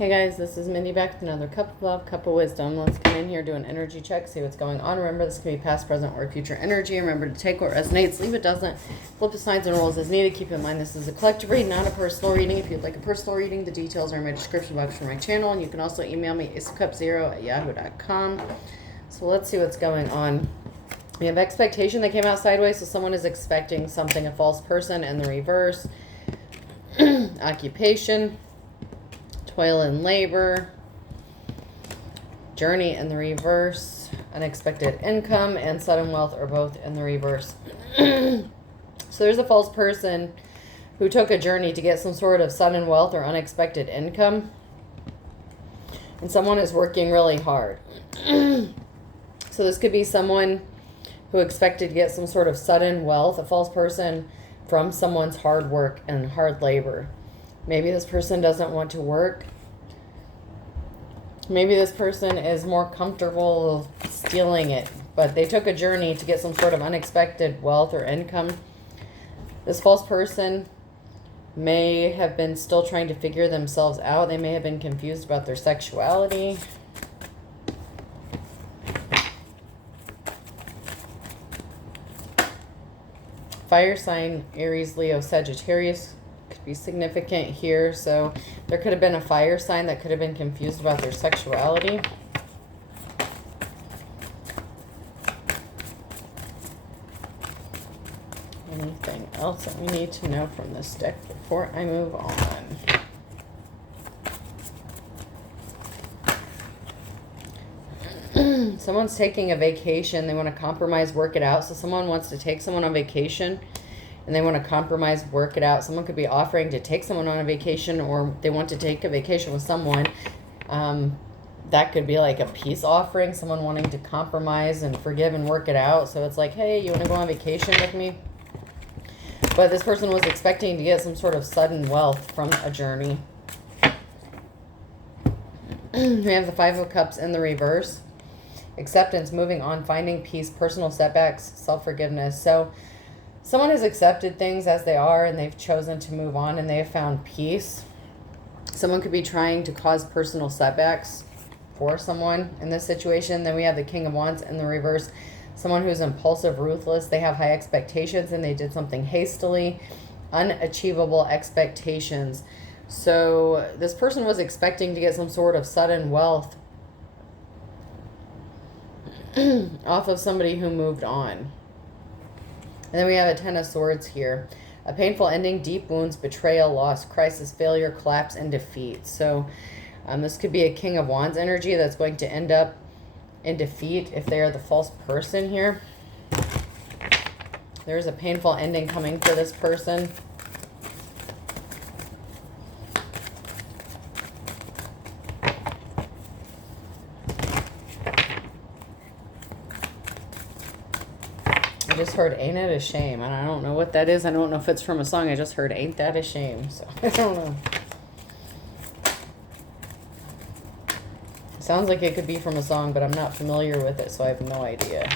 Hey guys, this is Mindy back with another cup of love, cup of wisdom. Let's come in here, do an energy check, see what's going on. Remember, this can be past, present, or future energy. Remember to take what resonates, leave what doesn't. Flip the signs and rolls as needed. Keep in mind this is a collective read, not a personal reading. If you'd like a personal reading, the details are in my description box for my channel, and you can also email me aceofcup0@yahoo.com. So let's see what's going on. We have expectation that came out sideways, so someone is expecting something, a false person, and the reverse. Occupation. Toil and labor, journey in the reverse, unexpected income, and sudden wealth are both in the reverse. So there's a false person who took a journey to get some sort of sudden wealth or unexpected income, and someone is working really hard. So this could be someone who expected to get some sort of sudden wealth, a false person, from someone's hard work and hard labor. Maybe this person doesn't want to work. Maybe this person is more comfortable stealing it, but they took a journey to get some sort of unexpected wealth or income. This false person may have been still trying to figure themselves out. They may have been confused about their sexuality. Fire sign, Aries, Leo, Sagittarius could be significant here. So there could have been a fire sign that could have been confused about their sexuality. Anything else that we need to know from this deck before I move on? Someone's taking a vacation. They want to compromise, work it out. So someone wants to take someone on vacation and they want to compromise, work it out. Someone could be offering to take someone on a vacation, or they want to take a vacation with someone. That could be like a peace offering, someone wanting to compromise and forgive and work it out. So it's like, hey, you want to go on vacation with me? But this person was expecting to get some sort of sudden wealth from a journey. We have the Five of Cups in the reverse. Acceptance, moving on, finding peace, personal setbacks, self-forgiveness. So someone has accepted things as they are and they've chosen to move on and they have found peace. Someone could be trying to cause personal setbacks for someone in this situation. Then we have the King of Wands in the reverse. Someone who's impulsive, ruthless. They have high expectations and they did something hastily. Unachievable expectations. So this person was expecting to get some sort of sudden wealth off of somebody who moved on. And then we have a Ten of Swords here. A painful ending, deep wounds, betrayal, loss, crisis, failure, collapse, and defeat. So this could be a King of Wands energy that's going to end up in defeat if they are the false person here. There's a painful ending coming for this person. I just heard "Ain't It a Shame," and I don't know what that is. I don't know if it's from a song. I just heard "Ain't That a Shame," so I don't know. It sounds like it could be from a song, but I'm not familiar with it, so I have no idea.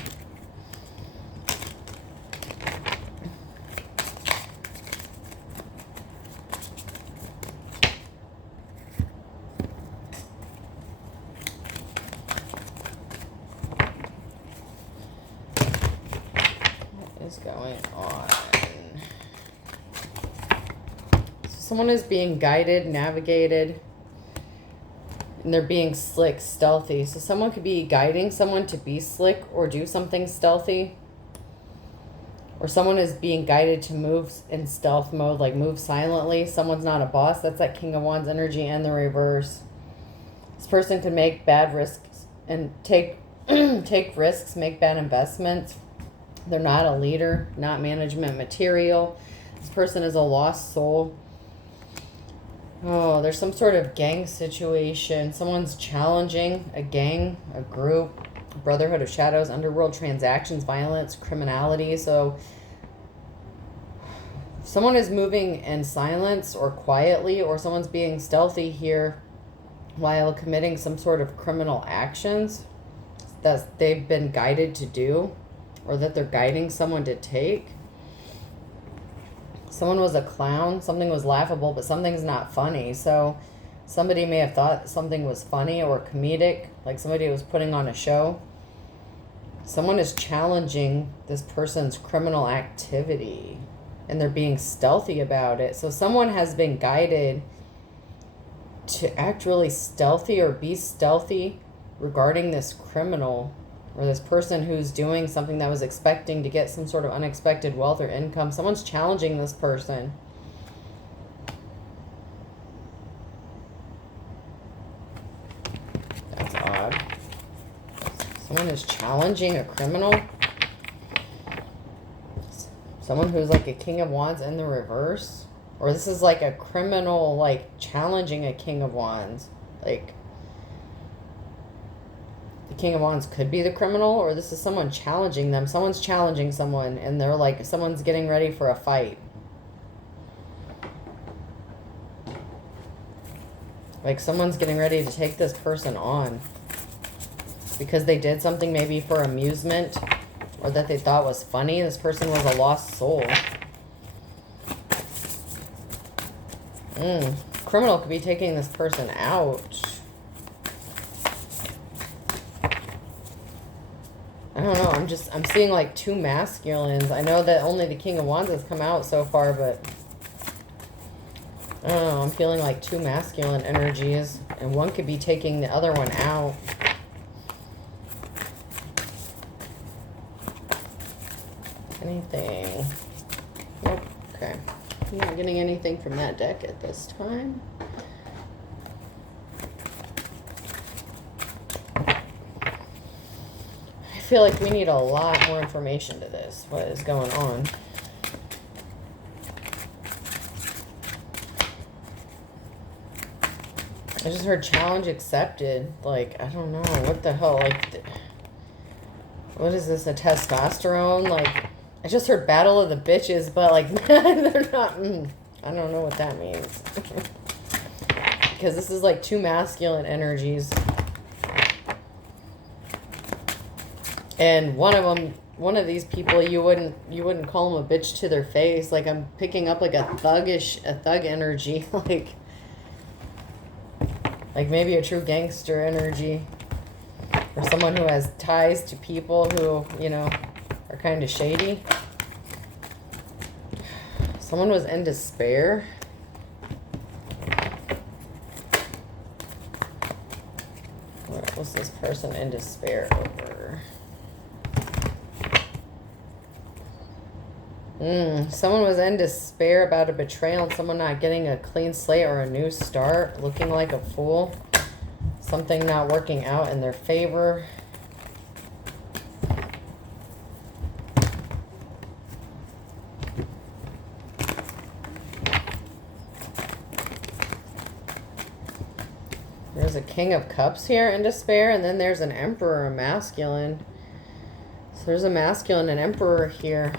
Is going on. So someone is being guided, navigated, and they're being slick, stealthy. So someone could be guiding someone to be slick or do something stealthy. Or someone is being guided to move in stealth mode, like move silently. Someone's not a boss. That's that King of Wands energy and the reverse. This person could make bad risks and take risks, make bad investments. They're not a leader, not management material. This person is a lost soul. Oh, there's some sort of gang situation. Someone's challenging a gang, a group, brotherhood of shadows, underworld transactions, violence, criminality. So someone is moving in silence or quietly, or someone's being stealthy here while committing some sort of criminal actions that they've been guided to do, or that they're guiding someone to take. Someone was a clown. Something was laughable, but something's not funny. So Somebody may have thought something was funny or comedic, like somebody was putting on a show. Someone is challenging this person's criminal activity, and they're being stealthy about it. So someone has been guided to act really stealthy or be stealthy regarding this criminal or this person who's doing something that was expecting to get some sort of unexpected wealth or income. Someone's challenging this person. That's odd. Someone is challenging a criminal. Someone who's like a King of Wands in the reverse. Or this is like a criminal, like, challenging a King of Wands. Like, the King of Wands could be the criminal, or this is someone challenging them. Someone's challenging someone, and they're like, someone's getting ready for a fight. Like, someone's getting ready to take this person on. Because they did something maybe for amusement, or that they thought was funny. This person was a lost soul. Criminal could be taking this person out. I don't know. I'm seeing like two masculines. I know that only the King of Wands has come out so far, but I don't know. I'm feeling like two masculine energies, and one could be taking the other one out. Anything? Nope. Okay. I'm not getting anything from that deck at this time. I feel like we need a lot more information to this. What is going on? I just heard challenge accepted. Like, I don't know. What the hell? Like, what is this? A testosterone? Like, I just heard battle of the bitches, but like, they're not. I don't know what that means. Because this is like two masculine energies. And one of these people, you wouldn't call them a bitch to their face. Like, I'm picking up like a thug energy. like maybe a true gangster energy. Or someone who has ties to people who, you know, are kind of shady. Someone was in despair. What was this person in despair over? Someone was in despair about a betrayal and someone not getting a clean slate or a new start, looking like a fool. Something not working out in their favor. There's a King of Cups here in despair, and then there's an Emperor, a masculine. So there's a masculine and Emperor here.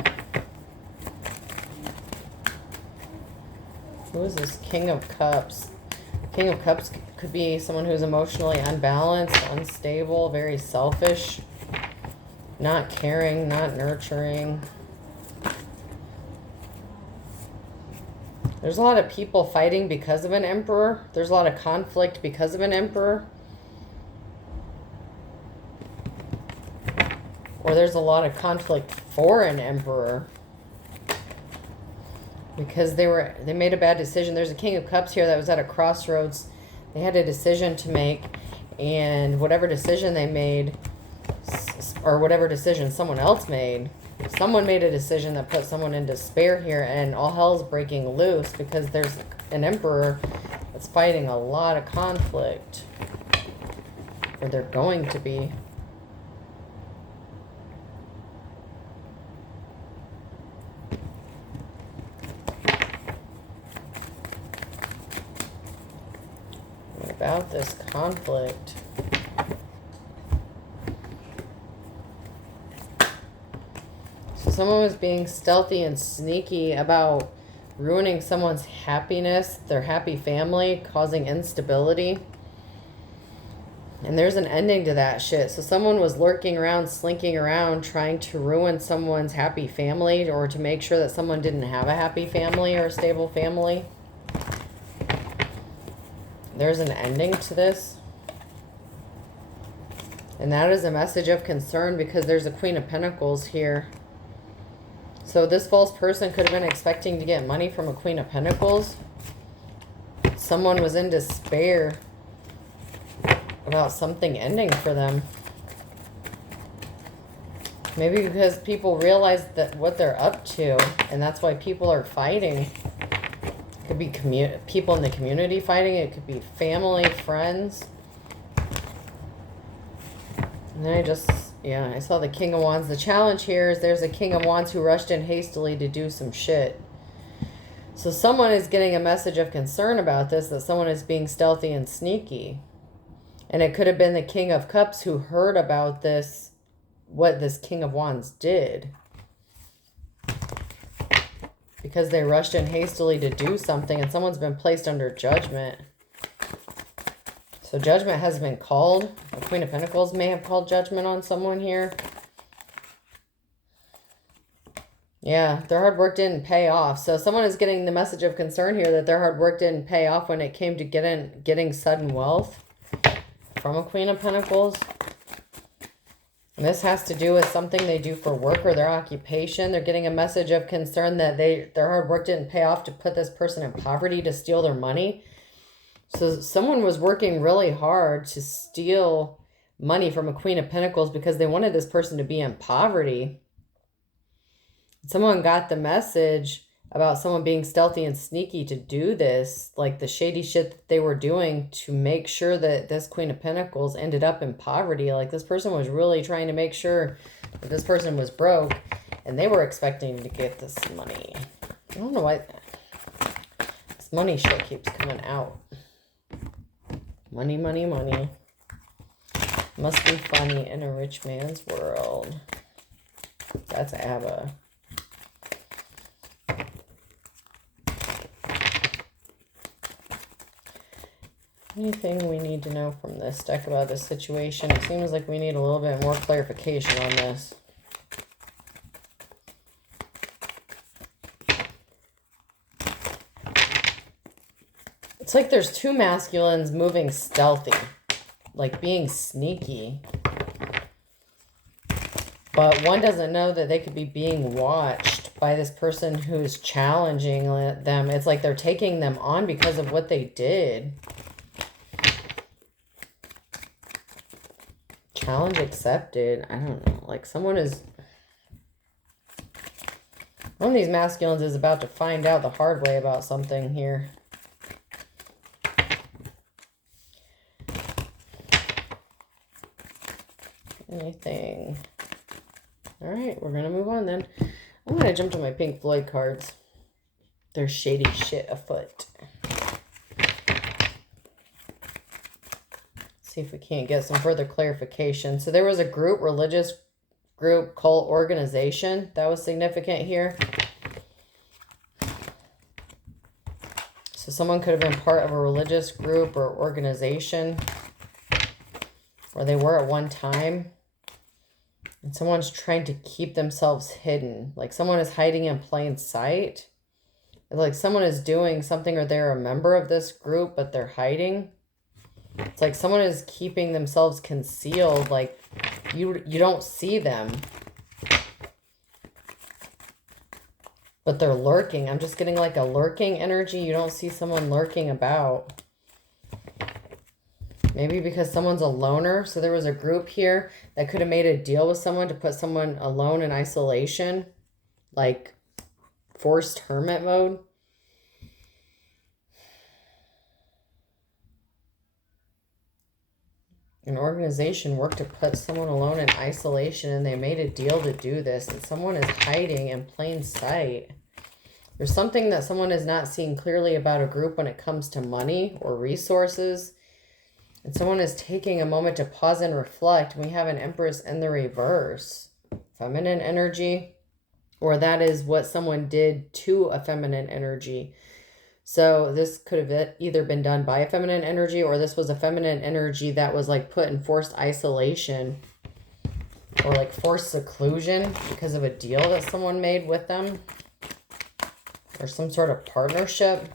Who is this King of Cups? King of Cups could be someone who's emotionally unbalanced, unstable, very selfish, not caring, not nurturing. There's a lot of people fighting because of an Emperor. There's a lot of conflict because of an Emperor. Or there's a lot of conflict for an Emperor. Because they made a bad decision. There's a King of Cups here that was at a crossroads. They had a decision to make, and whatever decision they made, or whatever decision someone else made, someone made a decision that put someone in despair here, and all hell's breaking loose because there's an Emperor that's fighting a lot of conflict. Or they're going to be. About this conflict. So someone was being stealthy and sneaky about ruining someone's happiness, their happy family, causing instability. And there's an ending to that shit. So someone was lurking around, slinking around, trying to ruin someone's happy family, or to make sure that someone didn't have a happy family or a stable family. there's an ending to this. And that is a message of concern because there's a Queen of Pentacles here. So this false person could have been expecting to get money from a Queen of Pentacles. Someone was in despair about something ending for them. Maybe because people realize that what they're up to, and that's why people are fighting. It could be people in the community fighting. It could be family, friends. And then I saw the King of Wands. The challenge here is there's a King of Wands who rushed in hastily to do some shit. So someone is getting a message of concern about this, that someone is being stealthy and sneaky. And it could have been the King of Cups who heard about this, what this King of Wands did. Because they rushed in hastily to do something, and someone's been placed under judgment. So judgment has been called. The Queen of Pentacles may have called judgment on someone here. Yeah, their hard work didn't pay off. So someone is getting the message of concern here that their hard work didn't pay off when it came to getting sudden wealth from a Queen of Pentacles. And this has to do with something they do for work or their occupation. They're getting a message of concern that their hard work didn't pay off to put this person in poverty, to steal their money. So someone was working really hard to steal money from a Queen of Pentacles because they wanted this person to be in poverty. Someone got the message about someone being stealthy and sneaky to do this, like the shady shit that they were doing to make sure that this Queen of Pentacles ended up in poverty. Like this person was really trying to make sure that this person was broke, and they were expecting to get this money. I don't know why this money shit keeps coming out. Money, money, money. Must be funny in a rich man's world. That's ABBA. Anything we need to know from this deck about this situation? It seems like we need a little bit more clarification on this. It's like there's two masculines moving stealthy, like being sneaky. But one doesn't know that they could be being watched by this person who's challenging them. It's like they're taking them on because of what they did. Challenge accepted. I don't know. Like someone is... One of these masculines is about to find out the hard way about something here. Anything. All right, we're going to move on then. I'm going to jump to my Pink Floyd cards. There's shady shit afoot. See if we can't get some further clarification. So there was a group, religious group, cult organization that was significant here. So someone could have been part of a religious group or organization, or they were at one time. And someone's trying to keep themselves hidden. Like someone is hiding in plain sight. Like someone is doing something, or they're a member of this group, but they're hiding. It's like someone is keeping themselves concealed. Like you don't see them. But they're lurking. I'm just getting like a lurking energy. You don't see someone lurking about. Maybe because someone's a loner. So there was a group here that could have made a deal with someone to put someone alone in isolation. Like forced hermit mode. An organization worked to put someone alone in isolation, and they made a deal to do this. And someone is hiding in plain sight. There's something that someone is not seeing clearly about a group when it comes to money or resources. And someone is taking a moment to pause and reflect. We have an Empress in the reverse. Feminine energy. Or that is what someone did to a feminine energy. So this could have either been done by a feminine energy, or this was a feminine energy that was like put in forced isolation. Or like forced seclusion because of a deal that someone made with them. Or some sort of partnership.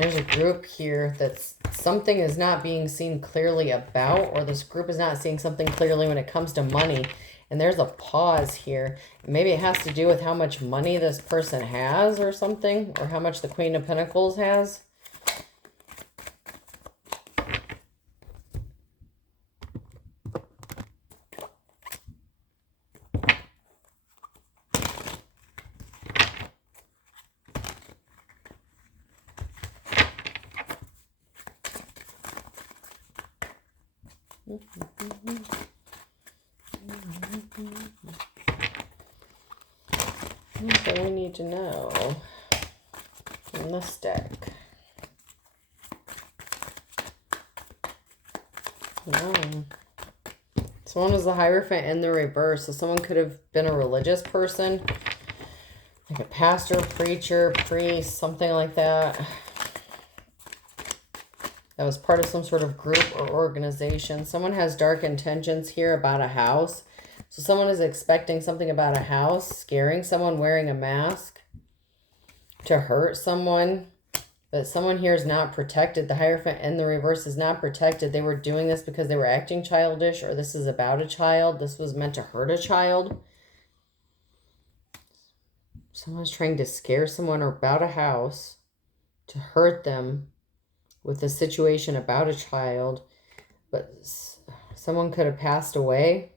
There's a group here that's something is not being seen clearly about, or this group is not seeing something clearly when it comes to money. And there's a pause here. Maybe it has to do with how much money this person has or something, or how much the Queen of Pentacles has. What do we need to know in this deck? No. Someone was the Hierophant in the reverse. So someone could have been a religious person. Like a pastor, preacher, priest, something like that. That was part of some sort of group or organization. Someone has dark intentions here about a house. So someone is expecting something about a house, scaring someone, wearing a mask to hurt someone. But someone here is not protected. The Hierophant in the reverse is not protected. They were doing this because they were acting childish, or this is about a child. This was meant to hurt a child. Someone's trying to scare someone about a house to hurt them with a situation about a child. But someone could have passed away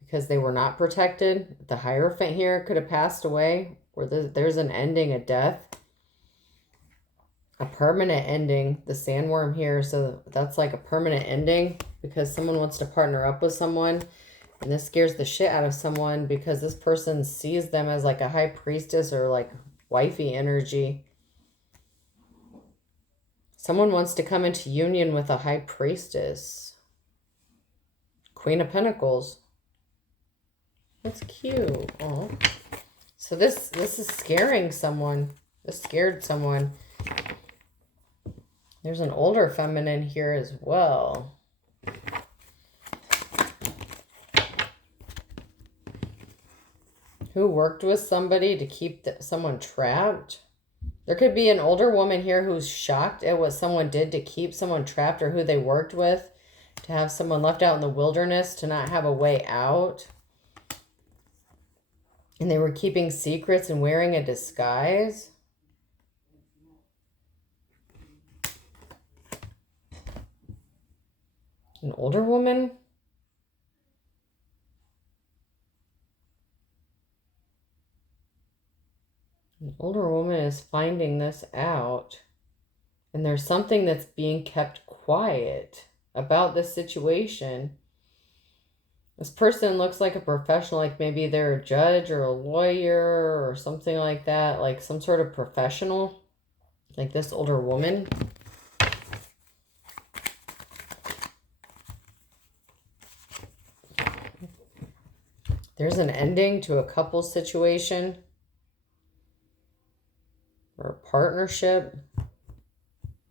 because they were not protected. The Hierophant here could have passed away, or there's an ending, a death. A permanent ending, the sandworm here. So that's like a permanent ending because someone wants to partner up with someone. And this scares the shit out of someone because this person sees them as like a high priestess or like wifey energy. Someone wants to come into union with a high priestess. Queen of Pentacles. That's cute. Oh. So this is scaring someone. This scared someone. There's an older feminine here as well. Who worked with somebody to keep someone trapped. There could be an older woman here who's shocked at what someone did to keep someone trapped, or who they worked with to have someone left out in the wilderness to not have a way out. And they were keeping secrets and wearing a disguise. An older woman? An older woman is finding this out. And there's something that's being kept quiet about this situation. This person looks like a professional, like maybe they're a judge or a lawyer or something like that. Like some sort of professional. Like this older woman. There's an ending to a couple situation or a partnership,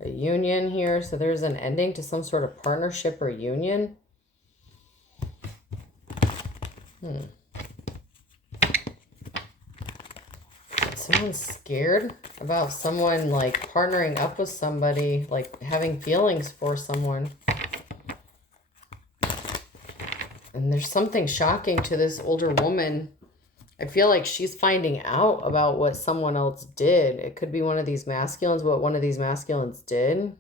a union here. So there's an ending to some sort of partnership or union. Someone's scared about someone like partnering up with somebody, like having feelings for someone. And there's something shocking to this older woman. I feel like she's finding out about what someone else did. It could be one of these masculines, what one of these masculines did.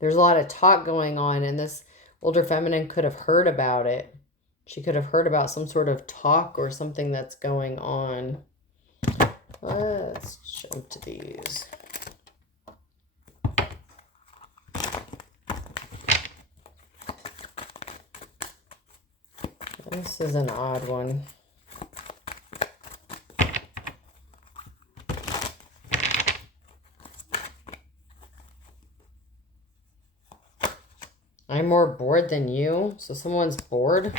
There's a lot of talk going on, and this older feminine could have heard about it. She could have heard about some sort of talk or something that's going on. Let's jump to these. This is an odd one. I'm more bored than you. So someone's bored.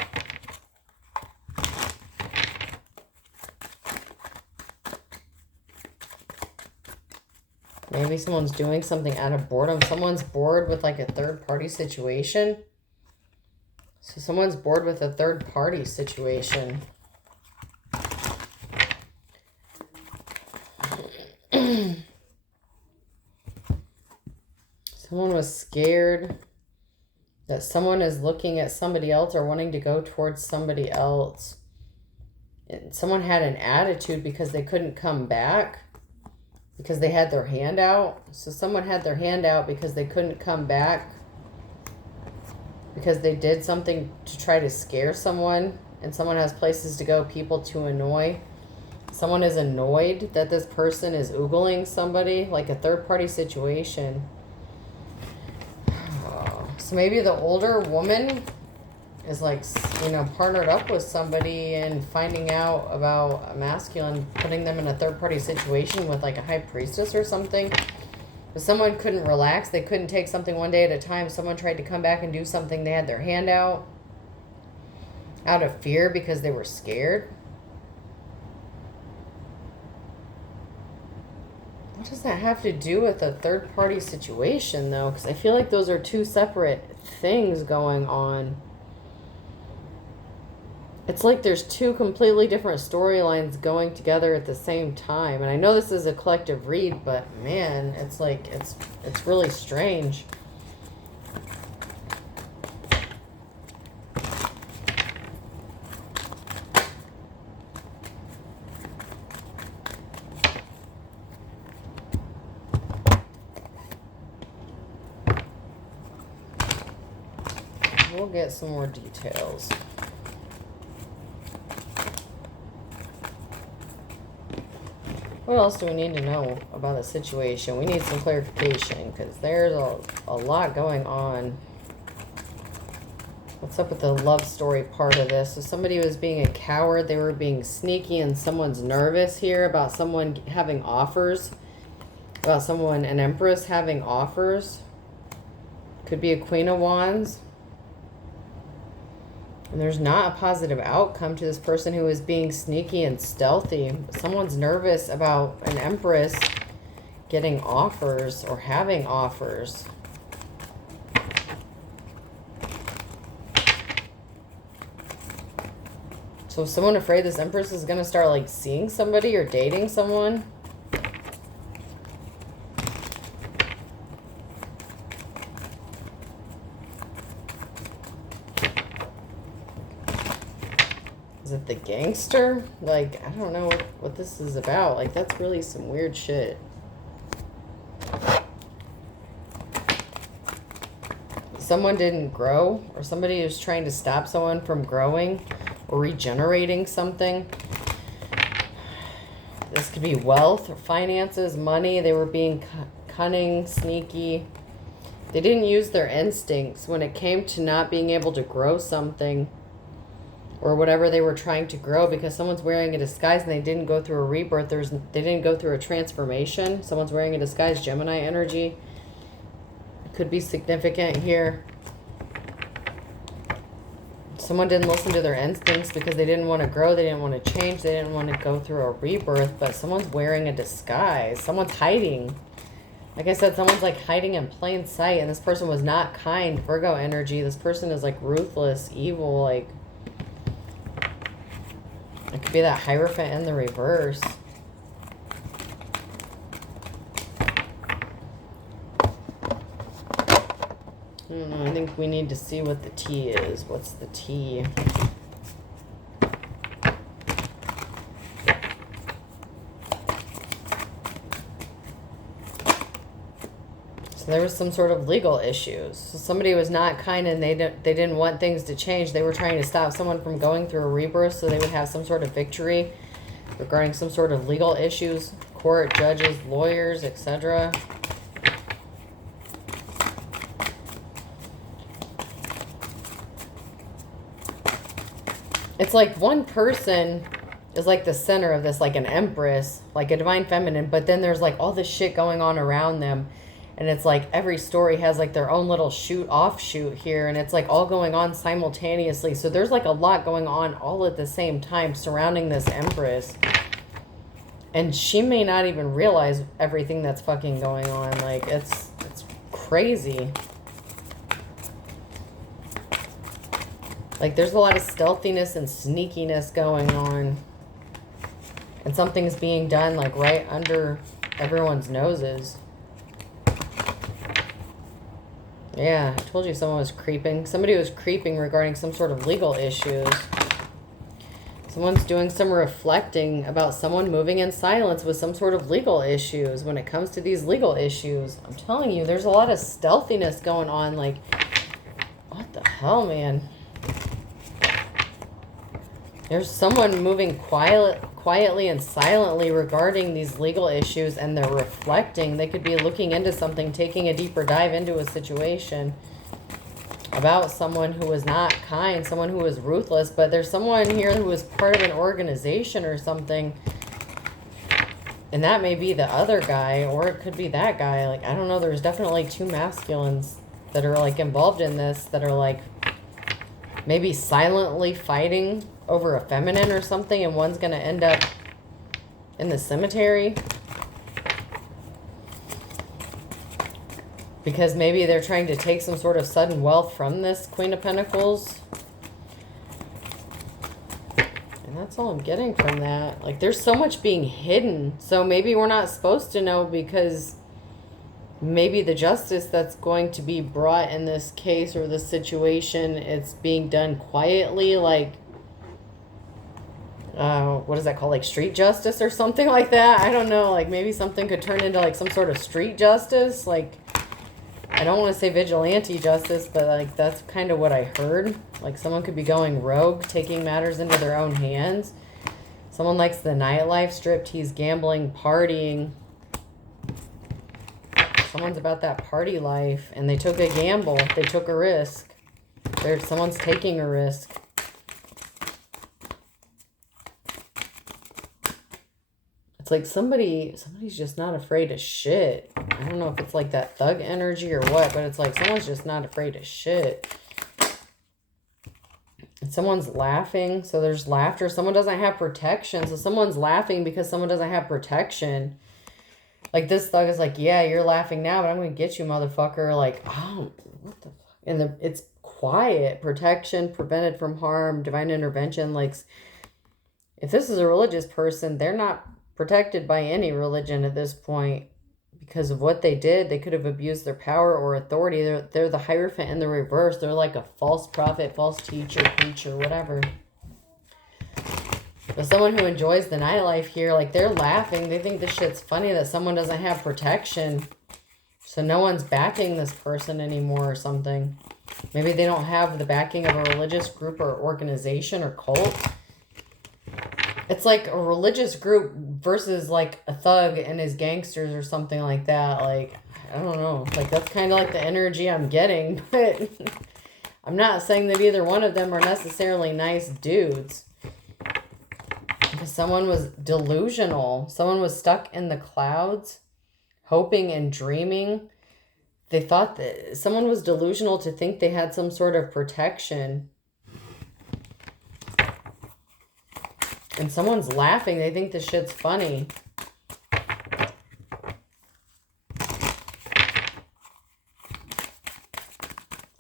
Maybe someone's doing something out of boredom. Someone's bored with like a third party situation. So someone's bored with a third party situation. Someone was scared that someone is looking at somebody else or wanting to go towards somebody else. And someone had an attitude because they couldn't come back because they had their hand out. So someone had their hand out because they couldn't come back because they did something to try to scare someone, and someone has places to go, people to annoy. Someone is annoyed that this person is oogling somebody, like a third-party situation. So maybe the older woman is like, you know, partnered up with somebody and finding out about a masculine, putting them in a third-party situation with like a high priestess or something. But someone couldn't relax. They couldn't take something one day at a time. Someone tried to come back and do something. They had their hand out of fear because they were scared. What does that have to do with a third-party situation, though? Because I feel like those are two separate things going on. It's like there's two completely different storylines going together at the same time. And I know this is a collective read, but man, it's like, it's really strange. We'll get some more details. What else do we need to know about the situation? We need some clarification because there's a lot going on. What's up with the love story part of this? So somebody was being a coward. They were being sneaky, and someone's nervous here about someone having offers. About someone, an empress, having offers. Could be a Queen of Wands. And there's not a positive outcome to this person who is being sneaky and stealthy. Someone's nervous about an empress getting offers or having offers. So is someone afraid this empress is going to start like seeing somebody or dating someone? Is it the gangster? Like, I don't know what this is about. Like, that's really some weird shit. Someone didn't grow, or somebody was trying to stop someone from growing or regenerating something. This could be wealth or finances, money. They were being cunning, sneaky. They didn't use their instincts when it came to not being able to grow something or whatever they were trying to grow, because someone's wearing a disguise and they didn't go through a rebirth. They didn't go through a transformation. Someone's wearing a disguise, Gemini energy. It could be significant here. Someone didn't listen to their instincts because they didn't want to grow. They didn't want to change. They didn't want to go through a rebirth, but someone's wearing a disguise. Someone's hiding. Like I said, someone's like hiding in plain sight, and this person was not kind. Virgo energy. This person is like ruthless, evil, like... It could be that Hierophant in the reverse. I don't know. I think we need to see what the T is. What's the T? So there was some sort of legal issues. So somebody was not kind and they didn't want things to change. They were trying to stop someone from going through a rebirth so they would have some sort of victory regarding some sort of legal issues. Court, judges, lawyers, etc. It's like one person is like the center of this, like an empress, like a divine feminine, but then there's like all this shit going on around them. And it's like every story has like their own little offshoot here. And it's like all going on simultaneously. So there's like a lot going on all at the same time surrounding this empress. And she may not even realize everything that's fucking going on. Like, it's crazy. Like, there's a lot of stealthiness and sneakiness going on. And something's being done, like, right under everyone's noses. Yeah, I told you someone was creeping. Somebody was creeping regarding some sort of legal issues. Someone's doing some reflecting about someone moving in silence with some sort of legal issues when it comes to these legal issues. I'm telling you, there's a lot of stealthiness going on. Like, what the hell, man? There's someone moving quietly and silently regarding these legal issues, and they're reflecting. They could be looking into something, taking a deeper dive into a situation about someone who was not kind, someone who was ruthless, but there's someone here who was part of an organization or something, and that may be the other guy, or it could be that guy. Like, I don't know, there's definitely two masculines that are, like, involved in this, that are, like, maybe silently fighting over a feminine or something, and one's gonna end up in the cemetery. Because maybe they're trying to take some sort of sudden wealth from this Queen of Pentacles. And that's all I'm getting from that. Like, there's so much being hidden. So maybe we're not supposed to know, because maybe the justice that's going to be brought in this case or this situation, it's being done quietly. Like, what is that called? Like street justice or something like that? I don't know. Like, maybe something could turn into like some sort of street justice. Like, I don't want to say vigilante justice, but like that's kind of what I heard. Like, someone could be going rogue, taking matters into their own hands. Someone likes the nightlife, striptease, gambling, partying. Someone's about that party life, and they took a gamble. They took a risk. Someone's taking a risk. It's like somebody's just not afraid of shit. I don't know if it's like that thug energy or what, but it's like someone's just not afraid of shit. And someone's laughing, so there's laughter. Someone doesn't have protection, so someone's laughing because someone doesn't have protection. Like, this thug is like, yeah, you're laughing now, but I'm going to get you, motherfucker. Like, oh, what the fuck? And it's quiet. Protection, prevented from harm, divine intervention. Like, if this is a religious person, they're not protected by any religion at this point because of what they did. They could have abused their power or authority. They're the Hierophant in the reverse. They're like a false prophet, false teacher, preacher, whatever. But someone who enjoys the nightlife here, like, they're laughing. They think this shit's funny that someone doesn't have protection. So no one's backing this person anymore or something. Maybe they don't have the backing of a religious group or organization or cult. It's like a religious group versus like a thug and his gangsters or something like that. Like, I don't know. Like, that's kind of like the energy I'm getting. But I'm not saying that either one of them are necessarily nice dudes. Because someone was delusional. Someone was stuck in the clouds, hoping and dreaming. They thought that someone was delusional to think they had some sort of protection. And someone's laughing. They think this shit's funny.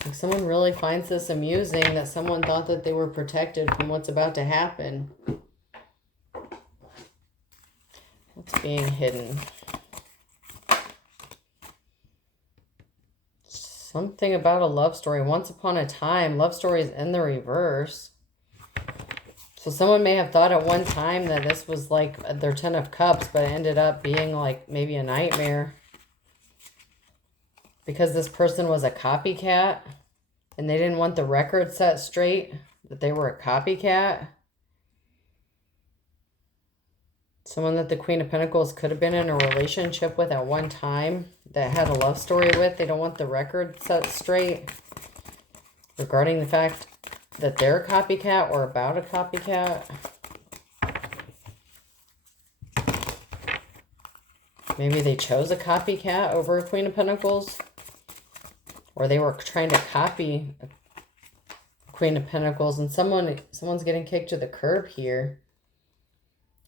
Like, someone really finds this amusing that someone thought that they were protected from what's about to happen. What's being hidden? Something about a love story. Once upon a time, love stories in the reverse. So someone may have thought at one time that this was like their 10 of cups, but it ended up being like maybe a nightmare. Because this person was a copycat and they didn't want the record set straight that they were a copycat. Someone that the Queen of Pentacles could have been in a relationship with at one time that had a love story with. They don't want the record set straight regarding the fact that they're a copycat or about a copycat. Maybe they chose a copycat over a Queen of Pentacles. Or they were trying to copy a Queen of Pentacles. And someone's getting kicked to the curb here.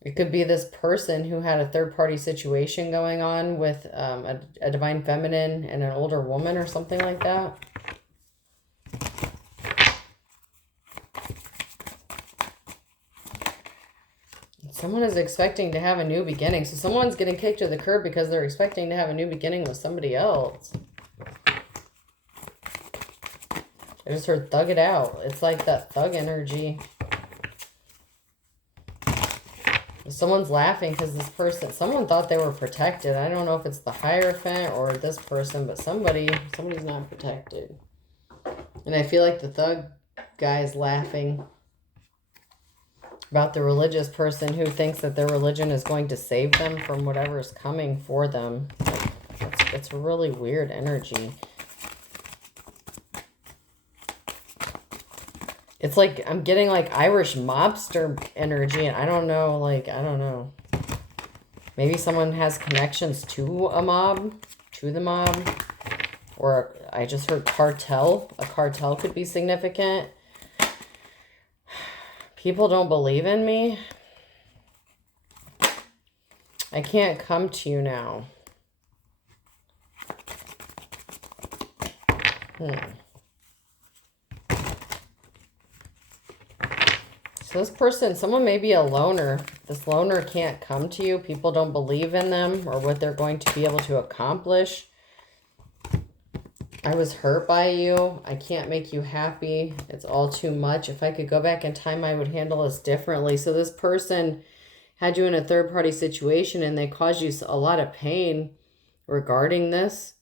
It could be this person who had a third-party situation going on with a divine feminine and an older woman or something like that. Someone is expecting to have a new beginning. So someone's getting kicked to the curb because they're expecting to have a new beginning with somebody else. I just heard thug it out. It's like that thug energy. Someone's laughing because this person, someone thought they were protected. I don't know if it's the Hierophant or this person, but somebody's not protected. And I feel like the thug guy is laughing about the religious person who thinks that their religion is going to save them from whatever is coming for them. Like, it's really weird energy. It's like I'm getting like Irish mobster energy, and I don't know, like, I don't know. Maybe someone has connections to a mob, to the mob. Or I just heard cartel. A cartel could be significant. People don't believe in me. I can't come to you now. So this person, someone may be a loner. This loner can't come to you. People don't believe in them or what they're going to be able to accomplish. I was hurt by you. I can't make you happy. It's all too much. If I could go back in time, I would handle this differently. So this person had you in a third-party situation and they caused you a lot of pain regarding this.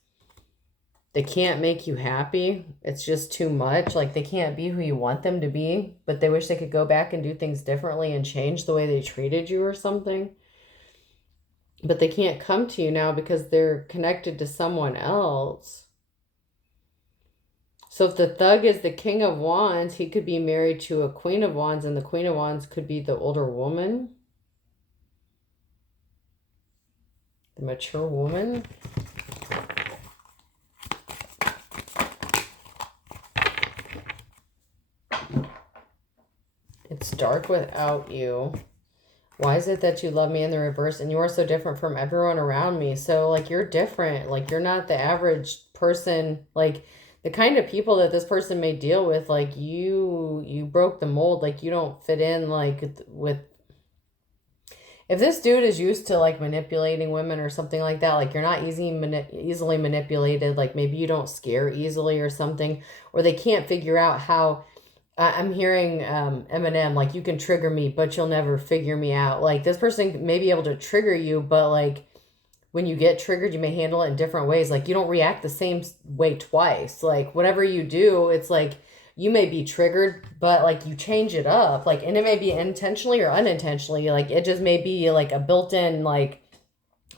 They can't make you happy. It's just too much. Like, they can't be who you want them to be, but they wish they could go back and do things differently and change the way they treated you or something. But they can't come to you now because they're connected to someone else. So if the thug is the King of Wands, he could be married to a Queen of Wands, and the Queen of Wands could be the older woman. The mature woman. It's dark without you. Why is it that you love me in the reverse and you are so different from everyone around me? So, like, you're different. Like, you're not the average person. Like, the kind of people that this person may deal with, like, you broke the mold. Like, you don't fit in, like, with... If this dude is used to, like, manipulating women or something like that, like, you're not easily manipulated. Like, maybe you don't scare easily or something. Or they can't figure out how... I'm hearing Eminem, like, you can trigger me, but you'll never figure me out. Like, this person may be able to trigger you, but, like, when you get triggered, you may handle it in different ways. Like, you don't react the same way twice. Like, whatever you do, it's like you may be triggered, but, like, you change it up. Like, and it may be intentionally or unintentionally. Like, it just may be, like, a built-in, like,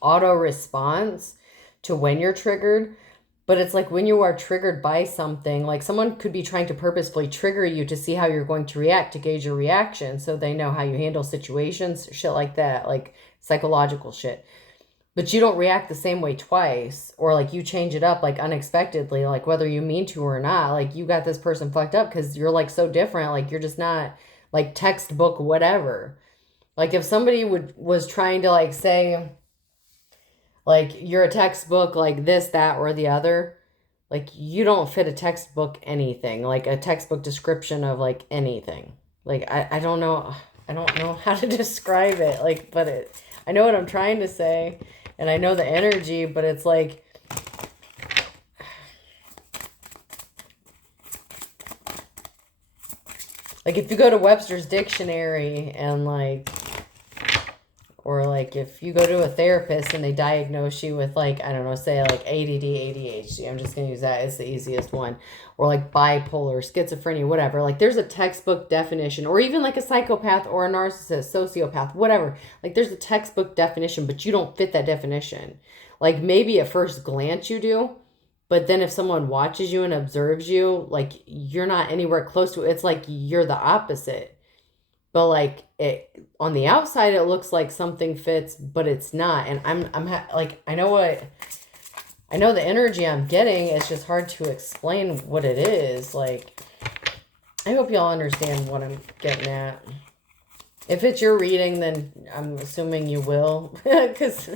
auto response to when you're triggered. But it's like when you are triggered by something, like someone could be trying to purposefully trigger you to see how you're going to react, to gauge your reaction so they know how you handle situations, shit like that, like psychological shit. But you don't react the same way twice, or like you change it up like unexpectedly, like whether you mean to or not. Like, you got this person fucked up because you're like so different. Like, you're just not like textbook whatever. Like, if somebody was trying to like say... like, you're a textbook, like this, that, or the other. Like, you don't fit a textbook anything. Like, a textbook description of, like, anything. Like, I don't know. I don't know how to describe it. Like, but I know what I'm trying to say. And I know the energy, but it's like... like, if you go to Webster's Dictionary and, like... or, like, if you go to a therapist and they diagnose you with, like, I don't know, say, like, ADD, ADHD. I'm just going to use that as the easiest one. Or, like, bipolar, schizophrenia, whatever. Like, there's a textbook definition. Or even, like, a psychopath or a narcissist, sociopath, whatever. Like, there's a textbook definition, but you don't fit that definition. Like, maybe at first glance you do. But then if someone watches you and observes you, like, you're not anywhere close to it. It's like you're the opposite. But, like, it on the outside, it looks like something fits, but it's not. And like, I know the energy I'm getting. It's just hard to explain what it is. Like, I hope y'all understand what I'm getting at. If it's your reading, then I'm assuming you will. Because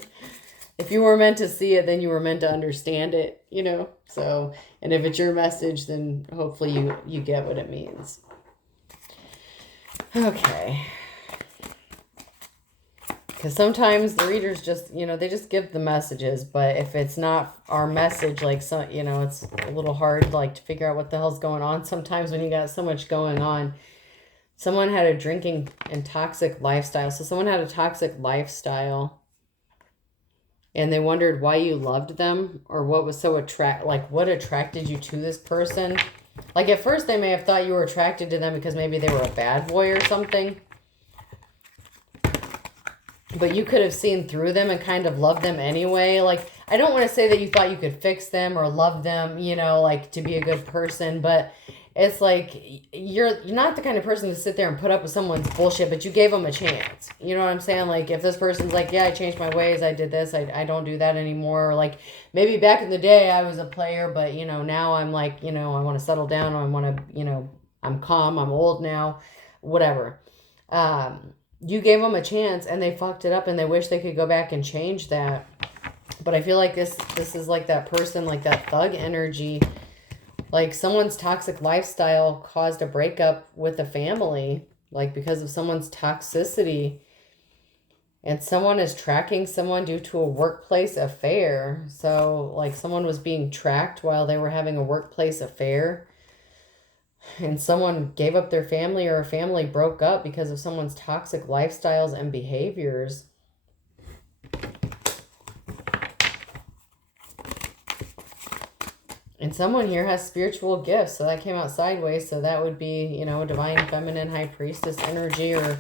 if you were meant to see it, then you were meant to understand it, you know? So, and if it's your message, then hopefully you get what it means. Okay. Because sometimes the readers just, they just give the messages. But if it's not our message, like, so, it's a little hard, like, to figure out what the hell's going on. Sometimes when you got so much going on. Someone had a drinking and toxic lifestyle. So someone had a toxic lifestyle. And they wondered why you loved them. Or what was so what attracted you to this person. Like, at first they may have thought you were attracted to them because maybe they were a bad boy or something. But you could have seen through them and kind of loved them anyway. Like, I don't want to say that you thought you could fix them or love them, like, to be a good person. But it's like, you're not the kind of person to sit there and put up with someone's bullshit, but you gave them a chance. You know what I'm saying? Like, if this person's like, yeah, I changed my ways, I did this, I don't do that anymore. Or like, maybe back in the day I was a player, but, now I'm like, I want to settle down, or I want to, I'm calm, I'm old now, whatever. You gave them a chance and they fucked it up and they wish they could go back and change that. But I feel like this is like that person, like that thug energy. Like, someone's toxic lifestyle caused a breakup with a family, like, because of someone's toxicity. And someone is tracking someone due to a workplace affair. So, like, someone was being tracked while they were having a workplace affair. And someone gave up their family, or a family broke up because of someone's toxic lifestyles and behaviors. And someone here has spiritual gifts. So that came out sideways. So that would be, divine feminine high priestess energy. Or,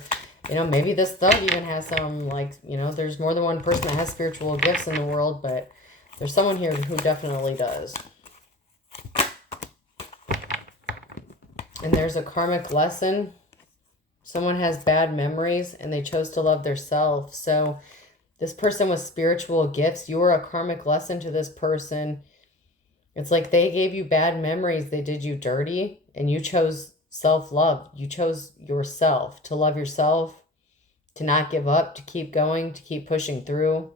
maybe this thug even has some, like, there's more than one person that has spiritual gifts in the world. But there's someone here who definitely does. And there's a karmic lesson. Someone has bad memories and they chose to love their self. So this person with spiritual gifts, you were a karmic lesson to this person. It's like they gave you bad memories. They did you dirty and you chose self-love. You chose yourself, to love yourself, to not give up, to keep going, to keep pushing through.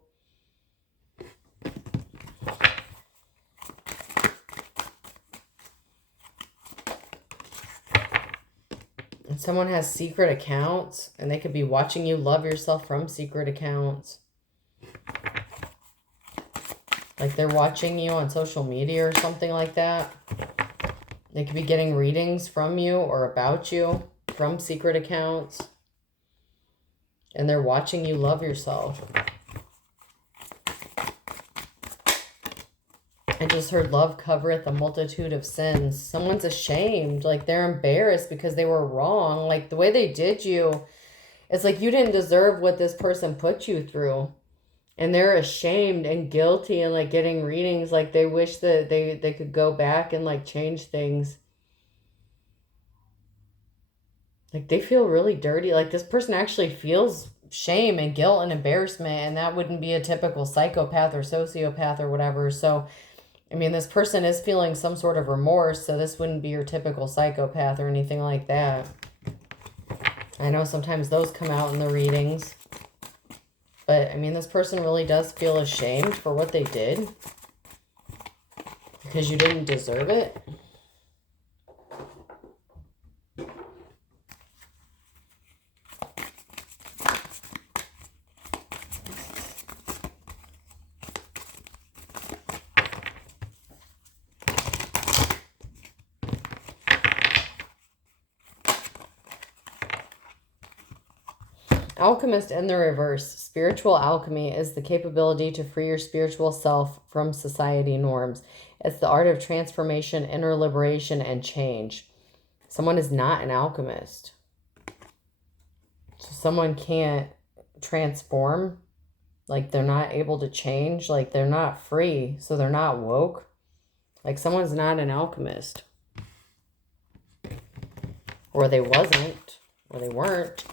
And someone has secret accounts and they could be watching you love yourself from secret accounts. Like, they're watching you on social media or something like that. They could be getting readings from you or about you from secret accounts. And they're watching you love yourself. I just heard love covereth a multitude of sins. Someone's ashamed. Like, they're embarrassed because they were wrong. Like, the way they did you, it's like you didn't deserve what this person put you through. And they're ashamed and guilty and, like, getting readings. Like, they wish that they could go back and, like, change things. Like, they feel really dirty. Like, this person actually feels shame and guilt and embarrassment. And that wouldn't be a typical psychopath or sociopath or whatever. So, I mean, this person is feeling some sort of remorse. So this wouldn't be your typical psychopath or anything like that. I know sometimes those come out in the readings. But, I mean, this person really does feel ashamed for what they did. Because you didn't deserve it. Alchemist in the reverse. Spiritual alchemy is the capability to free your spiritual self from society norms. It's the art of transformation, inner liberation, and change. Someone is not an alchemist. So someone can't transform. Like, they're not able to change. Like, they're not free. So they're not woke. Like, someone's not an alchemist. Or they wasn't. Or they weren't.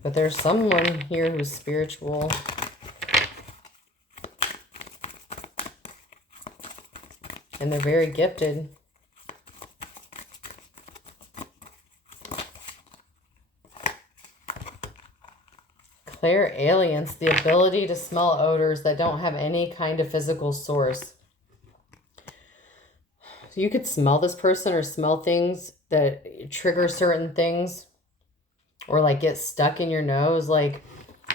But there's someone here who's spiritual. And they're very gifted. Clairalience, the ability to smell odors that don't have any kind of physical source. You could smell this person or smell things that trigger certain things or like get stuck in your nose. Like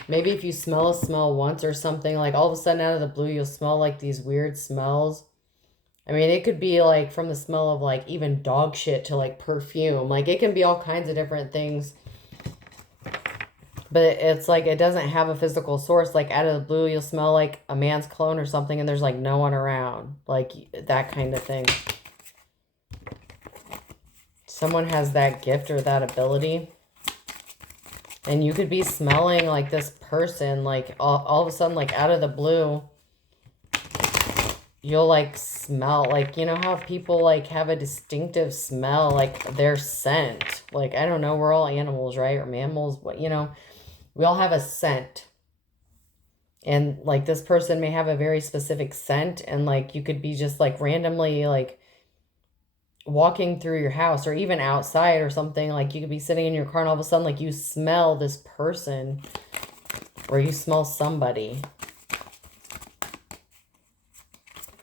maybe if you smell a smell once or something, like all of a sudden out of the blue, you'll smell like these weird smells. I mean, it could be like from the smell of like even dog shit to like perfume. Like it can be all kinds of different things. But it's like it doesn't have a physical source. Like out of the blue, you'll smell like a man's cologne or something and there's like no one around. Like that kind of thing. Someone has that gift or that ability. And you could be smelling like this person, like all of a sudden, like out of the blue, you'll like smell, like, you know how people like have a distinctive smell, like their scent. Like, I don't know, we're all animals, right? Or mammals, but you know, we all have a scent. And like this person may have a very specific scent and like you could be just like randomly like walking through your house or even outside or something, like you could be sitting in your car and all of a sudden like you smell this person or you smell somebody.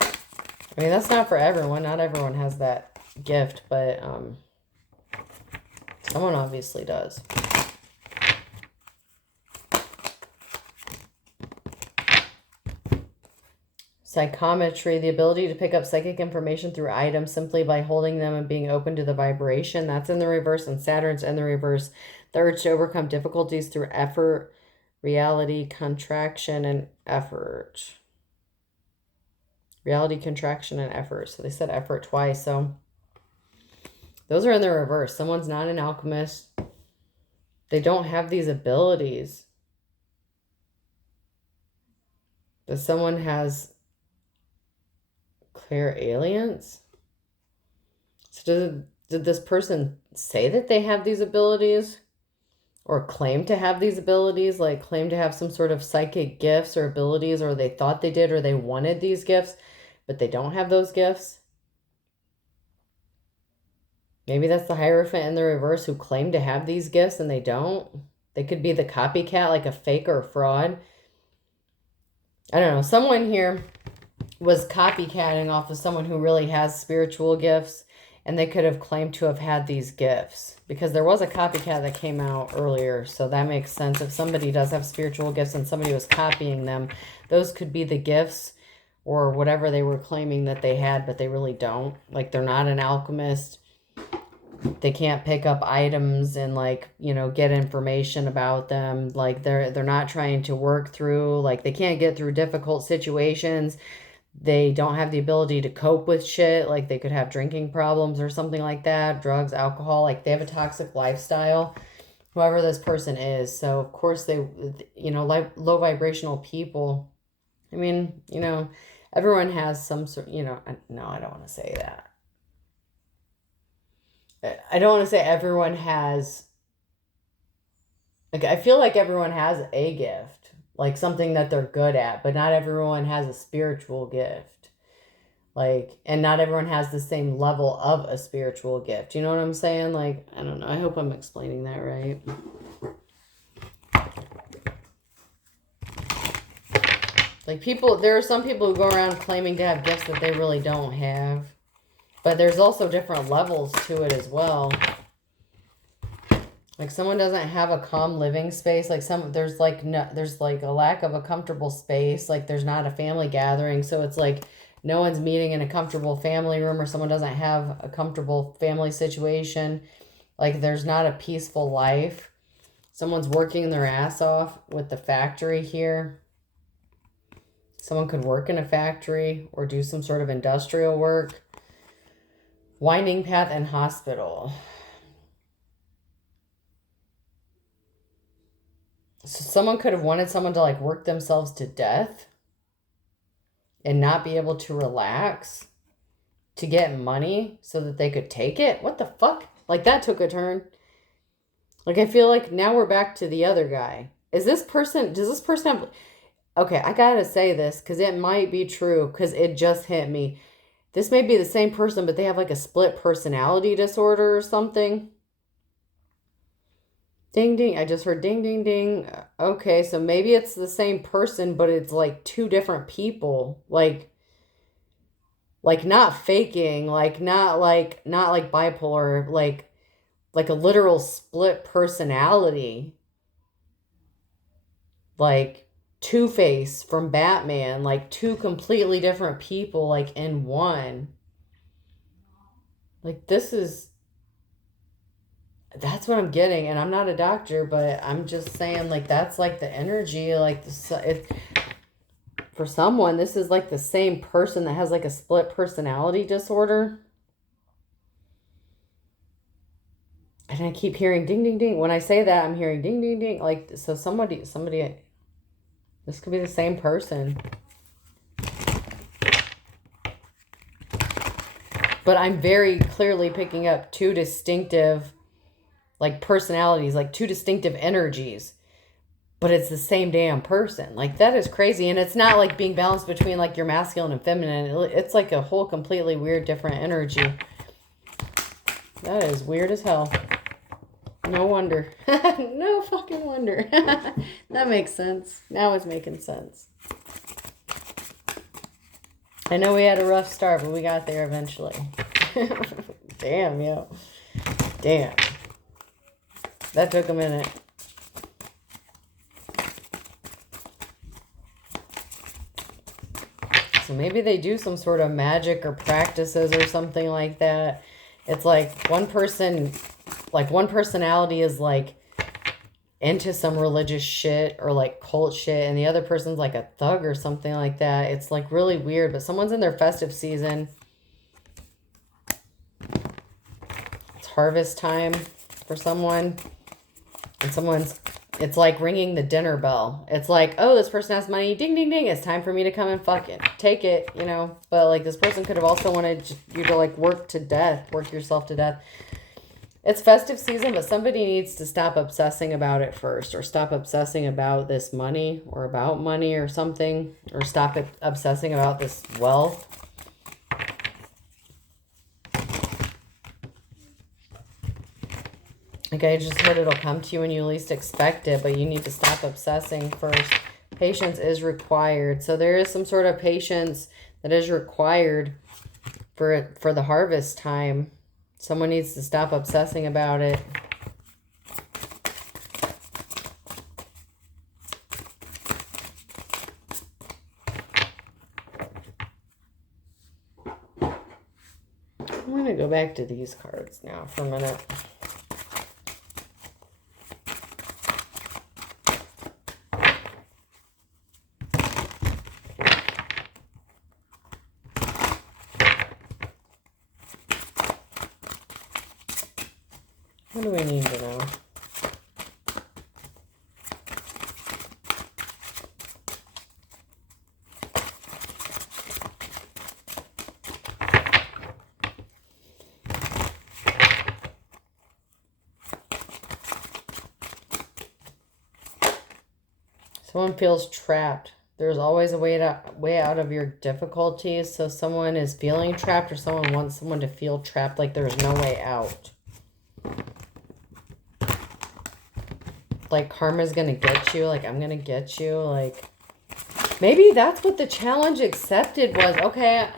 I mean, that's not for everyone. Not everyone has that gift, but someone obviously does. Psychometry, the ability to pick up psychic information through items simply by holding them and being open to the vibration. That's in the reverse, and Saturn's in the reverse. The urge to overcome difficulties through effort, reality, contraction, and effort. Reality, contraction, and effort. So they said effort twice. So those are in the reverse. Someone's not an alchemist. They don't have these abilities. But someone has clear aliens. So did this person say that they have these abilities? Or claim to have these abilities? Like claim to have some sort of psychic gifts or abilities, or they thought they did, or they wanted these gifts, but they don't have those gifts? Maybe that's the Hierophant in the reverse who claim to have these gifts and they don't. They could be the copycat, like a fake or a fraud. I don't know. Someone here was copycatting off of someone who really has spiritual gifts, and they could have claimed to have had these gifts because there was a copycat that came out earlier. So that makes sense. If somebody does have spiritual gifts and somebody was copying them, those could be the gifts or whatever they were claiming that they had, but they really don't. Like they're not an alchemist. They can't pick up items and like, you know, get information about them. Like they're not trying to work through, like they can't get through difficult situations. They don't have the ability to cope with shit. Like they could have drinking problems or something like that, drugs, alcohol, like they have a toxic lifestyle, whoever this person is. So of course they, you know, like low vibrational people. I mean, you know, everyone has some sort, you know, no, I don't want to say that. I don't want to say everyone has, like, I feel like everyone has a gift, like something that they're good at, but not everyone has a spiritual gift. Like, and not everyone has the same level of a spiritual gift. You know what I'm saying? Like, I don't know. I hope I'm explaining that right. Like people, there are some people who go around claiming to have gifts that they really don't have. But there's also different levels to it as well. Like someone doesn't have a calm living space. Like there's like a lack of a comfortable space. Like there's not a family gathering. So it's like no one's meeting in a comfortable family room, or someone doesn't have a comfortable family situation. Like there's not a peaceful life. Someone's working their ass off with the factory here. Someone could work in a factory or do some sort of industrial work. Winding path and hospital. So someone could have wanted someone to like work themselves to death and not be able to relax to get money so that they could take it. What the fuck? Like that took a turn. Like I feel like now we're back to the other guy. Does this person have... Okay, I gotta say this because it might be true because it just hit me. This may be the same person, but they have like a split personality disorder or something. Ding, ding. I just heard ding, ding, ding. Okay, so maybe it's the same person, but it's like two different people. Like, Like not faking, like not like bipolar, like a literal split personality. Like Two-Face from Batman, like two completely different people, like in one. Like that's what I'm getting, and I'm not a doctor, but I'm just saying, like, that's like the energy, like for someone, this is like the same person that has like a split personality disorder. And I keep hearing ding, ding, ding. When I say that, I'm hearing ding, ding, ding. Like, so somebody, this could be the same person. But I'm very clearly picking up two distinctive, like, personalities, like two distinctive energies. But it's the same damn person. Like, that is crazy. And it's not like being balanced between like your masculine and feminine. It's like a whole completely weird, different energy. That is weird as hell. No wonder. No fucking wonder. That makes sense. Now it's making sense. I know we had a rough start, but we got there eventually. Damn, yo. Damn. That took a minute. So maybe they do some sort of magic or practices or something like that. It's like one person, like one personality is like into some religious shit or like cult shit, and the other person's like a thug or something like that. It's like really weird, but someone's in their festive season. It's harvest time for someone, and it's like ringing the dinner bell. It's like, oh, this person has money, ding, ding, ding, it's time for me to come and fucking take it, you know. But like this person could have also wanted you to like work yourself to death. It's festive season, but somebody needs to stop obsessing about it first, or stop obsessing about this money or about money or something, or stop obsessing about this wealth. Like I just heard, it'll come to you when you least expect it, but you need to stop obsessing first. Patience is required. So there is some sort of patience that is required for the harvest time. Someone needs to stop obsessing about it. I'm going to go back to these cards now for a minute. What do we need to know? Someone feels trapped. There's always a way out of your difficulties. So someone is feeling trapped, or someone wants someone to feel trapped, like there's no way out. Like karma's gonna get you, like I'm gonna get you, like maybe that's what the challenge accepted was. Okay,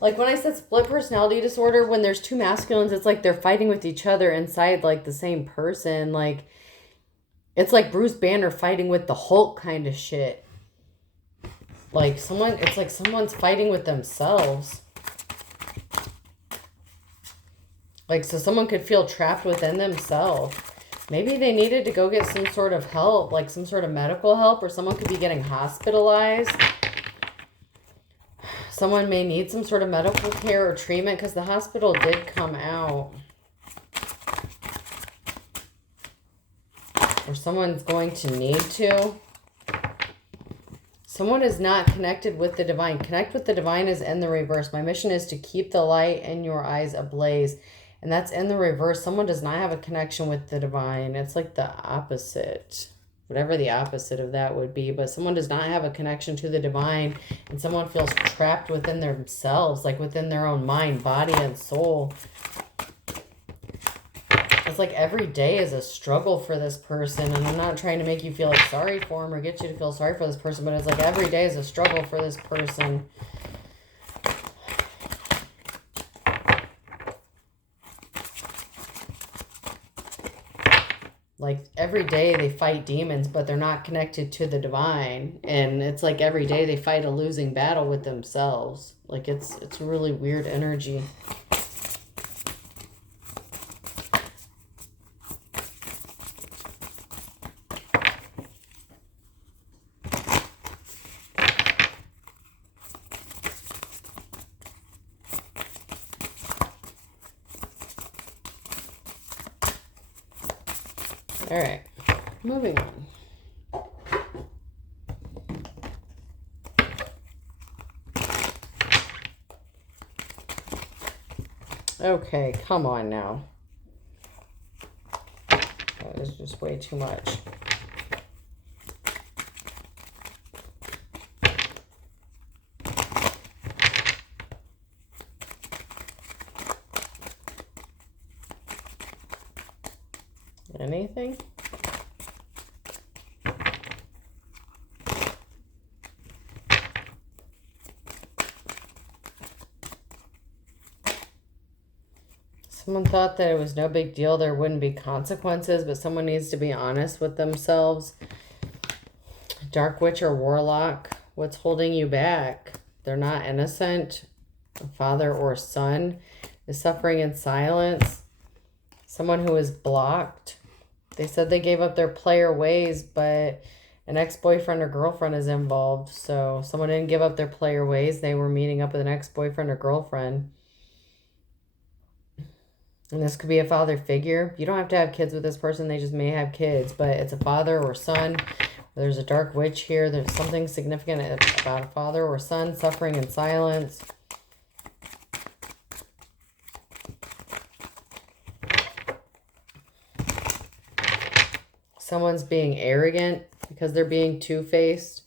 like when I said split personality disorder, when there's two masculines, it's like they're fighting with each other inside like the same person. Like it's like Bruce Banner fighting with the Hulk kind of shit. Like it's like someone's fighting with themselves. Like, so someone could feel trapped within themselves. Maybe they needed to go get some sort of help, like some sort of medical help, or someone could be getting hospitalized. Someone may need some sort of medical care or treatment because the hospital did come out. Or someone's going to need to. Someone is not connected with the divine. Connect with the divine is in the reverse. My mission is to keep the light in your eyes ablaze. And that's in the reverse. Someone does not have a connection with the divine. It's like the opposite. Whatever the opposite of that would be. But someone does not have a connection to the divine. And someone feels trapped within themselves. Like within their own mind, body, and soul. It's like every day is a struggle for this person. And I'm not trying to make you feel like sorry for them or get you to feel sorry for this person. But it's like every day is a struggle for this person. every day they fight demons, but they're not connected to the divine. And it's like every day they fight a losing battle with themselves. Like it's really weird energy. All right, moving on. Okay, come on now. That is just way too much. Anything? Someone thought that it was no big deal, there wouldn't be consequences, but someone needs to be honest with themselves. Dark witch or warlock, what's holding you back? They're not innocent. A father or son is suffering in silence. Someone who is blocked. They said they gave up their player ways, but an ex-boyfriend or girlfriend is involved. So someone didn't give up their player ways. They were meeting up with an ex-boyfriend or girlfriend. And this could be a father figure. You don't have to have kids with this person. They just may have kids. But it's a father or son. There's a dark witch here. There's something significant about a father or son suffering in silence. Someone's being arrogant because they're being two-faced.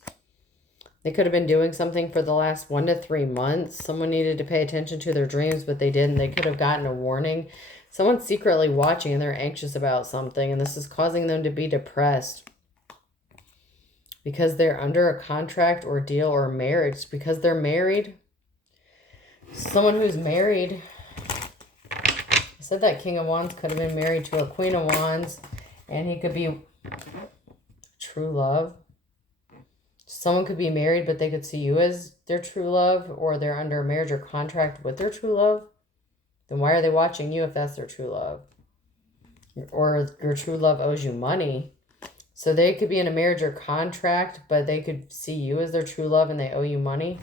They could have been doing something for the last 1 to 3 months. Someone needed to pay attention to their dreams, but they didn't. They could have gotten a warning. Someone's secretly watching and they're anxious about something, and this is causing them to be depressed because they're under a contract or deal or marriage. Because they're married. Someone who's married. I said that King of Wands could have been married to a Queen of Wands, and he could be true love. Someone could be married, but they could see you as their true love, or they're under a marriage or contract with their true love. Then why are they watching you if that's their true love? Or your true love owes you money. So they could be in a marriage or contract, but they could see you as their true love and they owe you money.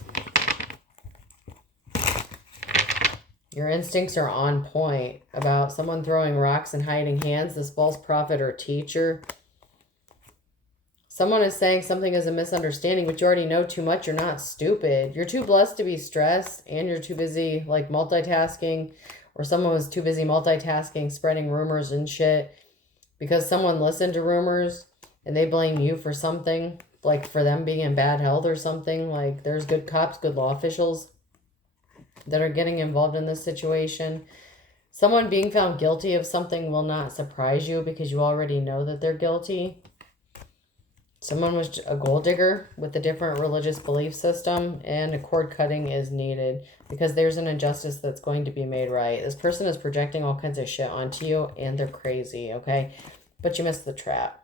Your instincts are on point about someone throwing rocks and hiding hands, this false prophet or teacher. Someone is saying something is a misunderstanding, but you already know too much. You're not stupid. You're too blessed to be stressed, and you're too busy like multitasking, or someone was too busy multitasking, spreading rumors and shit because someone listened to rumors and they blame you for something, like for them being in bad health or something. Like there's good cops, good law officials that are getting involved in this situation. Someone being found guilty of something will not surprise you because you already know that they're guilty. Someone was a gold digger with a different religious belief system, and a cord cutting is needed because there's an injustice that's going to be made right. This person is projecting all kinds of shit onto you, and they're crazy, okay? But you missed the trap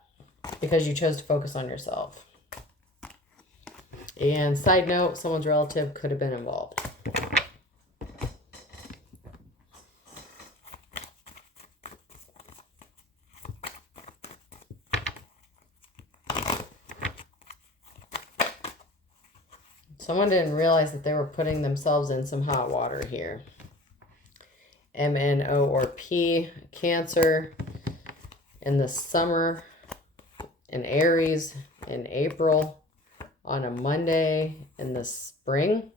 because you chose to focus on yourself. And side note, someone's relative could have been involved. Someone didn't realize that they were putting themselves in some hot water here. MNO or P, Cancer, in the summer, in Aries, in April, on a Monday, in the spring,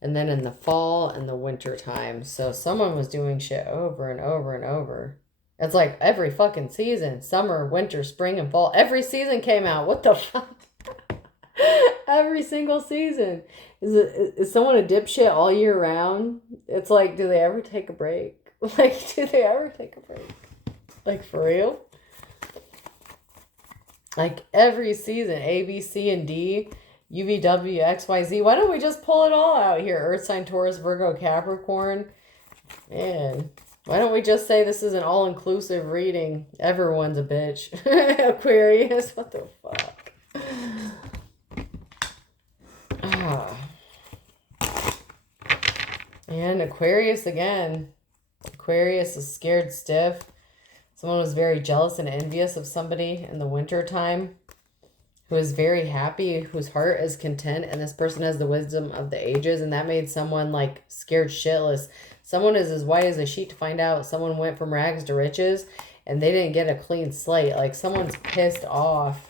and then in the fall and the winter time. So someone was doing shit over and over and over. It's like every fucking season, summer, winter, spring, and fall. Every season came out. What the fuck? Every single season. Is someone a dipshit all year round? It's like, do they ever take a break? Like, do they ever take a break? Like, for real? Like, every season, A, B, C, and D, UVW, XYZ. Why don't we just pull it all out here? Earth sign, Taurus, Virgo, Capricorn. Man, Why don't we just say this is an all-inclusive reading? Everyone's a bitch. Aquarius, what the fuck? Ah. And Aquarius again. Aquarius is scared stiff. Someone was very jealous and envious of somebody in the winter time, who is very happy, whose heart is content, and this person has the wisdom of the ages, and that made someone like scared shitless. Someone is as white as a sheet to find out someone went from rags to riches and they didn't get a clean slate. Like someone's pissed off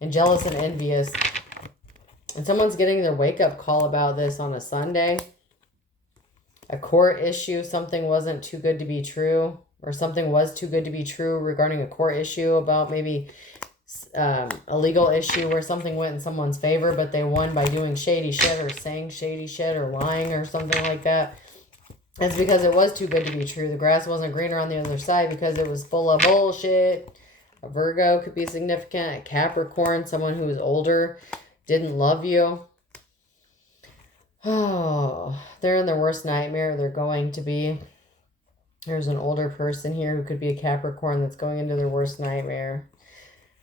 and jealous and envious, and someone's getting their wake-up call about this on a Sunday. A court issue, something wasn't too good to be true, or something was too good to be true regarding a court issue about maybe a legal issue where something went in someone's favor, but they won by doing shady shit or saying shady shit or lying or something like that. That's because it was too good to be true. The grass wasn't greener on the other side because it was full of bullshit. A Virgo could be significant. A Capricorn, someone who is older, didn't love you. Oh, they're in their worst nightmare. They're going to be. There's an older person here who could be a Capricorn that's going into their worst nightmare.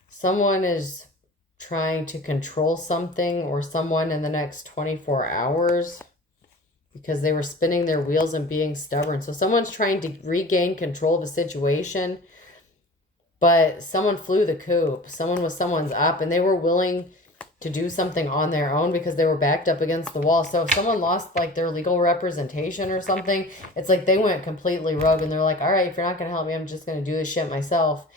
Someone is trying to control something or someone in the next 24 hours because they were spinning their wheels and being stubborn. So someone's trying to regain control of a situation, but someone flew the coop. Someone was someone's up and they were willing to do something on their own because they were backed up against the wall. So if someone lost like their legal representation or something, it's like they went completely rogue and they're like, all right, if you're not going to help me, I'm just going to do this shit myself.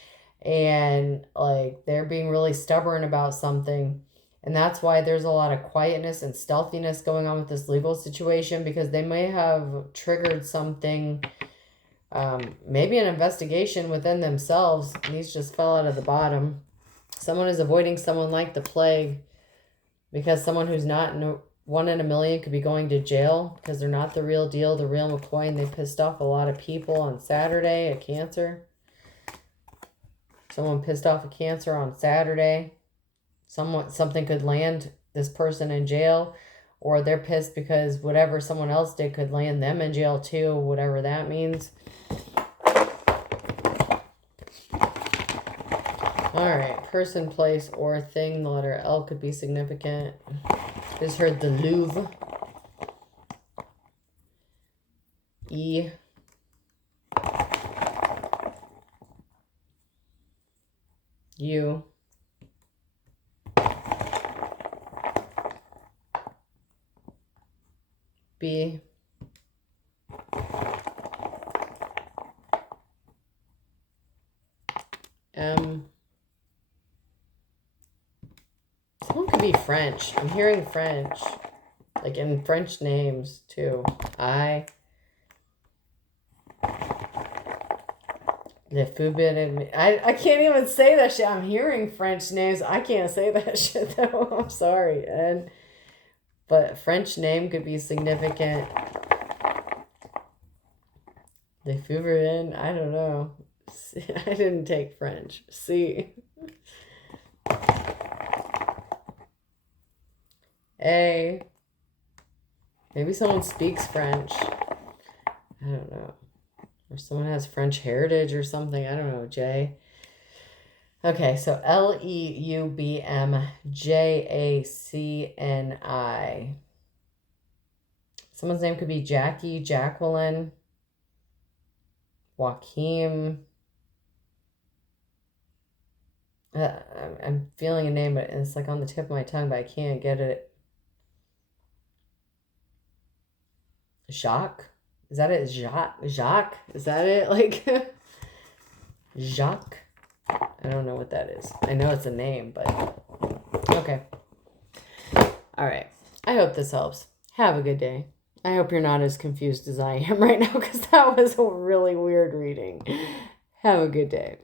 And like they're being really stubborn about something. And that's why there's a lot of quietness and stealthiness going on with this legal situation, because they may have triggered something, maybe an investigation within themselves. These just fell out of the bottom. Someone is avoiding someone like the plague because someone who's not one in a million could be going to jail because they're not the real deal, the real McCoy, and they pissed off a lot of people on Saturday, a Cancer. Someone pissed off a Cancer on Saturday. Something could land this person in jail, or they're pissed because whatever someone else did could land them in jail too, whatever that means. All right, person, place, or thing. The letter L could be significant. Just heard the Louvre. E. U. B. M. Someone could be French. I'm hearing French. Like in French names too. I. The forbidden. I can't even say that shit. I'm hearing French names. I can't say that shit though. I'm sorry. But French name could be significant. The forbidden. I don't know. I didn't take French. See. A. Maybe someone speaks French. I don't know. Or someone has French heritage or something. I don't know. J. Okay, so Leubmjacni. Someone's name could be Jackie, Jacqueline, Joaquim. I'm feeling a name, but it's like on the tip of my tongue, but I can't get it. Jacques? Is that it? Jacques? Is that it? Like, Jacques? I don't know what that is. I know it's a name, but okay. All right. I hope this helps. Have a good day. I hope you're not as confused as I am right now, because that was a really weird reading. Have a good day.